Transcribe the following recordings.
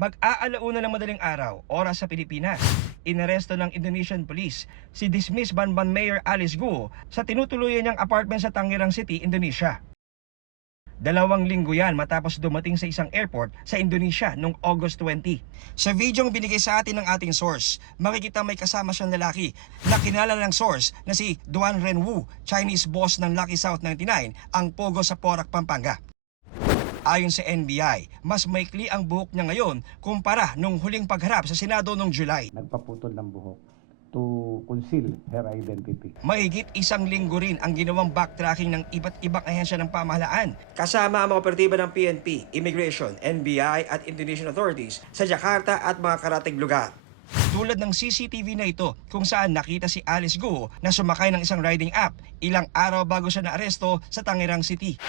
Mag-aalauna ng madaling araw, oras sa Pilipinas, inaresto ng Indonesian Police si dismissed Banban Mayor Alice Guo sa tinutuluyan niyang apartment sa Tangerang City, Indonesia. 2 linggo yan matapos dumating sa isang airport sa Indonesia noong August 20. Sa videong binigay sa atin ng ating source, makikita may kasama siyang lalaki na kilala ng source na si Duan Renwu, Chinese boss ng Lucky South 99, ang pogo sa Porac, Pampanga. Ayon sa NBI, mas maikli ang buhok niya ngayon kumpara nung huling pagharap sa Senado noong July. Nagpaputol ng buhok to conceal her identity. Mahigit 1 linggo rin ang ginawang backtracking ng iba't ibang ahensya ng pamahalaan, kasama ang mga operatiba ng PNP, Immigration, NBI at Indonesian authorities sa Jakarta at mga karatig lugar. Tulad ng CCTV na ito kung saan nakita si Alice Guo na sumakay ng isang riding app ilang araw bago siya naaresto sa Tangerang City.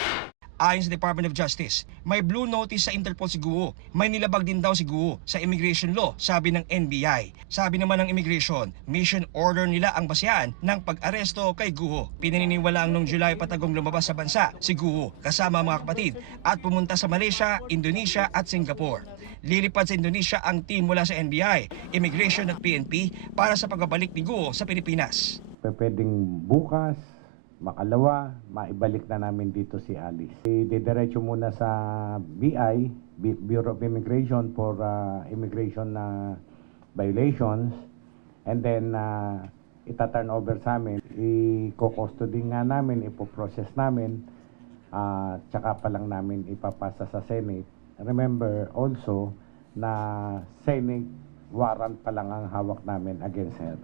Ayon sa Department of Justice, may blue notice sa Interpol si Guo. May nilabag din daw si Guo sa immigration law, sabi ng NBI. Sabi naman ng immigration, mission order nila ang basehan ng pag-aresto kay Guo. Pinaniniwalaang noong July patagong lumabas sa bansa si Guo kasama ang mga kapatid at pumunta sa Malaysia, Indonesia at Singapore. Lilipad sa Indonesia ang team mula sa NBI, Immigration at PNP para sa pagbabalik ni Guo sa Pilipinas. Pwedeng bukas, makalawa, maibalik na namin dito si Alice. Didiretso muna sa BI, Bureau of Immigration for immigration violations, and then ita-turn over sa amin. I-custody nga namin, ipoprocess namin, tsaka pa lang namin ipapasa sa Senate. Remember also na Senate warrant pa lang ang hawak namin against her.